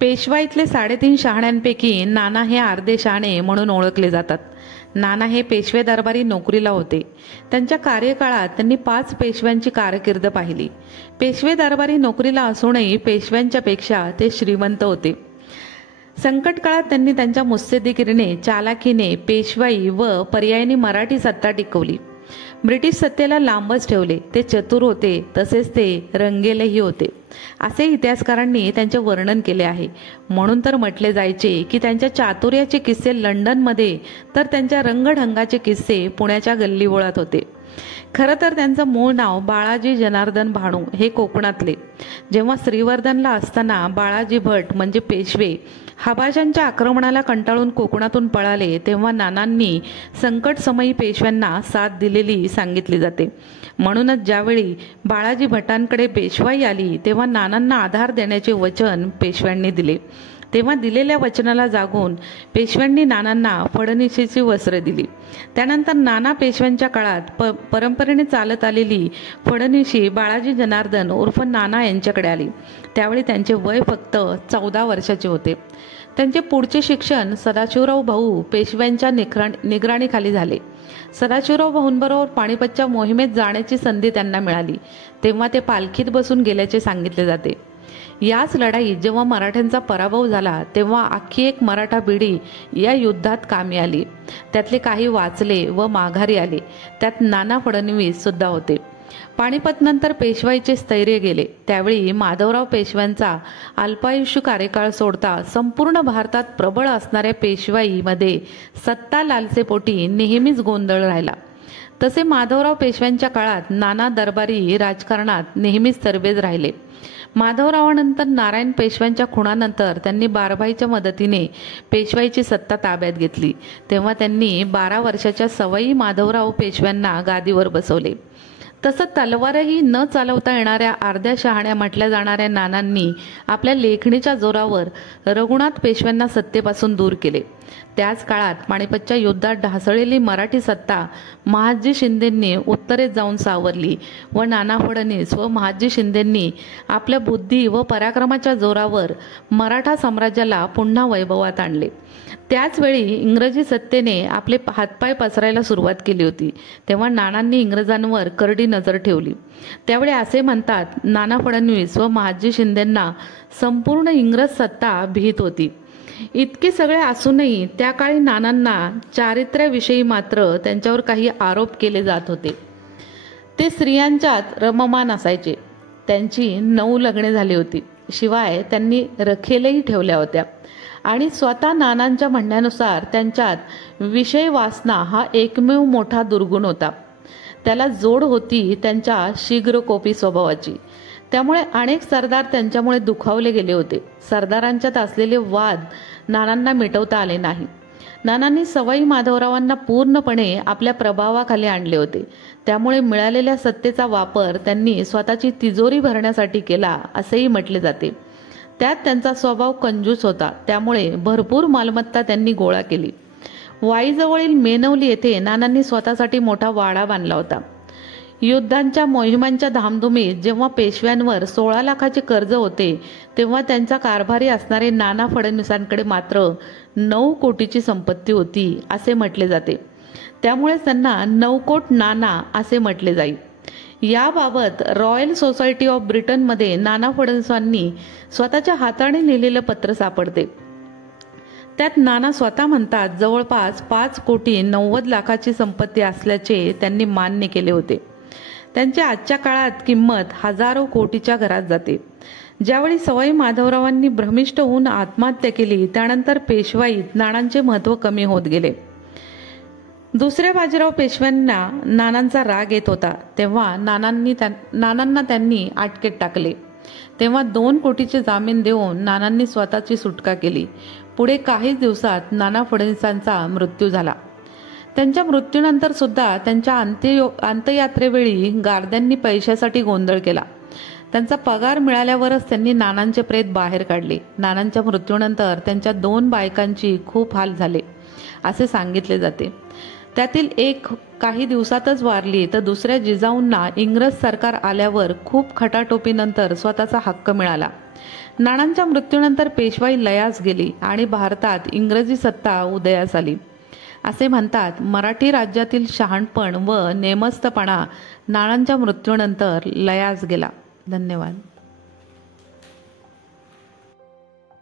पेशवाईतले 3.5 शहाण्यांपैकी नाना हे अर्धे शहाणे म्हणून ओळखले जातात. नाना हे पेशवे दरबारी नोकरीला होते. त्यांच्या कार्यकाळात त्यांनी 5 पेशव्यांची कारकीर्द पाहिली. पेशवे दरबारी नोकरीला असूनही पेशव्यांच्या पेक्षा ते श्रीमंत होते. संकट काळात त्यांनी त्यांच्या मुत्सद्देगिरीने, चालाखीने पेशवाई व पर्यायाने मराठी सत्ता टिकवली. ब्रिटिश सत्तेला लांबच ठेवले. ते चतुर होते, तसेच ते रंगेलेही होते, असे इतिहासकारांनी त्यांचे वर्णन केले आहे. म्हणून तर म्हटले जायचे की त्यांच्या चातुर्याचे किस्से लंडनमध्ये, तर त्यांच्या रंगढंगाचे किस्से पुण्याच्या गल्लीबोळात होते. खरं तर त्यांचं मूळ नाव बाळाजी जनार्दन भाणू हे कोकणातले. जेव्हा श्रीवर्धनला असताना बाळाजी भट म्हणजे पेशवे हबाशांच्या आक्रमणाला कंटाळून कोकणातून पळाले, तेव्हा नानांनी संकटसमयी पेशव्यांना साथ दिलेली सांगितली जाते. म्हणूनच ज्यावेळी बाळाजी भटांकडे पेशवाई आली, तेव्हा नानांना आधार देण्याचे वचन पेशव्यांनी दिले. तेव्हा दिलेल्या वचनाला जागून पेशव्यांनी नानांना फडणीशीची वस्त्रे दिली. त्यानंतर नाना पेशव्यांच्या काळात परंपरेने चालत आलेली फडणीशी बाळाजी जनार्दन उर्फ नाना यांच्याकडे आली. त्यावेळी त्यांचे वय फक्त 14 वर्षाचे होते. त्यांचे पुढचे शिक्षण सदाशिवराव भाऊ पेशव्यांच्या निगराणीखाली झाले. सदाशिवराव भाऊंबरोबर पानिपतच्या मोहिमेत जाण्याची संधी त्यांना मिळाली. तेव्हा ते पालखीत बसून गेल्याचे सांगितले जाते. याच लढाईत जेव्हा मराठ्यांचा पराभव झाला, तेव्हा अख्खी एक मराठा पिढी या युद्धात कामी आली. त्यातले काही वाचले व माघारी आले. त्यात नाना फडणवीस सुद्धा होते. पानिपतनंतर पेशवाईचे स्थैर्य गेले. त्यावेळी माधवराव पेशव्यांचा अल्पायुष्य कार्यकाळ सोडता संपूर्ण भारतात प्रबळ असणाऱ्या पेशवाईमध्ये सत्ता लालसेपोटी नेहमीच गोंधळ राहिला. तसे माधवराव पेशव्यांच्या काळात नाना दरबारी राजकारणात नेहमीच तरबेज राहिले. माधवरावानंतर नारायण पेशव्यांच्या खुनानंतर त्यांनी बारभाईच्या मदतीने पेशवाईची सत्ता ताब्यात घेतली. तेव्हा त्यांनी 12 वर्षाच्या सवाई माधवराव पेशव्यांना गादीवर बसवले. तसं तलवारही न चालवता येणाऱ्या अर्ध्या शहाण्या म्हटल्या जाणाऱ्या नानांनी आपल्या लेखणीच्या जोरावर रघुनाथ पेशव्यांना सत्तेपासून दूर केले. त्याच काळात पानिपतच्या युद्धात ढासळलेली मराठी सत्ता महादजी शिंदेंनी उत्तरेत जाऊन सावरली व नाना फडणवीस व महादजी शिंदेंनी आपल्या बुद्धी व पराक्रमाच्या जोरावर मराठा साम्राज्याला पुन्हा वैभवात आणले. त्याचवेळी इंग्रजी सत्तेने आपले हातपाय पसरायला सुरुवात केली होती. तेव्हा नानांनी इंग्रजांवर करडी नजर ठेवली. त्यावेळी असे म्हणतात, नाना फडणवीस व महादजी शिंदेंना संपूर्ण इंग्रज सत्ता भीत होती. इतके सगळे असूनही त्या काळी नानांना चारित्र्याविषयी मात्र त्यांच्यावर काही आरोप केले जात होते. ते स्त्रियांच्यात रममान असायचे. त्यांची 9 लग्ने झाली होती. शिवाय त्यांनी रखेलही ठेवल्या होत्या. आणि स्वतः नानांच्या म्हणण्यानुसार त्यांच्यात विषय वासना हा एकमेव मोठा दुर्गुण होता. त्याला जोड होती त्यांच्या शीघ्रकोपी स्वभावाची. त्यामुळे अनेक सरदार त्यांच्यामुळे दुखावले गेले होते. सरदारांच्यात असलेले वाद नानांना मिटवता आले नाही. नानांनी सवाई माधवरावांना पूर्णपणे आपल्या प्रभावाखाली आणले होते. त्यामुळे मिळालेल्या सत्तेचा वापर त्यांनी स्वतःची तिजोरी भरण्यासाठी केला असेही म्हटले जाते. त्यात त्यांचा स्वभाव कंजूस होता. त्यामुळे भरपूर मालमत्ता त्यांनी गोळा केली. वाईजवळील मेनवली येथे नानांनी स्वतःसाठी मोठा वाडा बांधला होता. युद्धांच्या मोहिमांच्या धामधुमीत जेव्हा पेशव्यांवर 16 लाखाचे कर्ज होते, तेव्हा त्यांचा कारभारी असणारे नाना फडणवीसांकडे मात्र 9 कोटीची संपत्ती होती असे म्हटले जाते. त्यामुळे त्यांना 9 कोट नाना असे म्हटले जाईल. याबाबत रॉयल सोसायटी ऑफ ब्रिटनमध्ये नाना फडणवीसांनी स्वतःच्या हाताने लिहिलेलं पत्र सापडते. त्यात नाना स्वतः म्हणतात, जवळपास 5 कोटी 90 लाखाची संपत्ती असल्याचे त्यांनी मान्य केले होते. त्यांची आजच्या काळात किंमत हजारो कोटीच्या घरात जाते. ज्यावेळी सवाई माधवरावांनी भ्रमिष्ट होऊन आत्महत्या केली, त्यानंतर पेशवाईत नानांचे महत्त्व कमी होत गेले. दुसऱ्या बाजीराव पेशव्यांना नानांचा राग येत होता. तेव्हा नानांना त्यांनी अटकेत टाकले. तेव्हा 2 कोटीचे जामीन देऊन नानांनी स्वतःची सुटका केली. पुढे काहीच दिवसात नाना फडणवीसांचा मृत्यू झाला. त्यांच्या मृत्यूनंतर सुद्धा त्यांच्या अंत्ययात्रेवेळी गार्द्यांनी पैशासाठी गोंधळ केला. त्यांचा पगार मिळाल्यावरच त्यांनी नानांचे प्रेत बाहेर काढले. नानांच्या मृत्यूनंतर त्यांच्या 2 बायकांची खूप हाल झाले असे सांगितले जाते. त्यातील एक काही दिवसातच वारली, तर दुसऱ्या जिजाऊंना इंग्रज सरकार आल्यावर खूप खटाटोपीनंतर स्वतःचा हक्क मिळाला. नानांच्या मृत्यूनंतर पेशवाई लयास गेली आणि भारतात इंग्रजी सत्ता उदयास आली. असे म्हणतात, मराठी राज्यातील शहाणपण व नेमस्तपणा नानांच्या मृत्यूनंतर लयास गेला. धन्यवाद.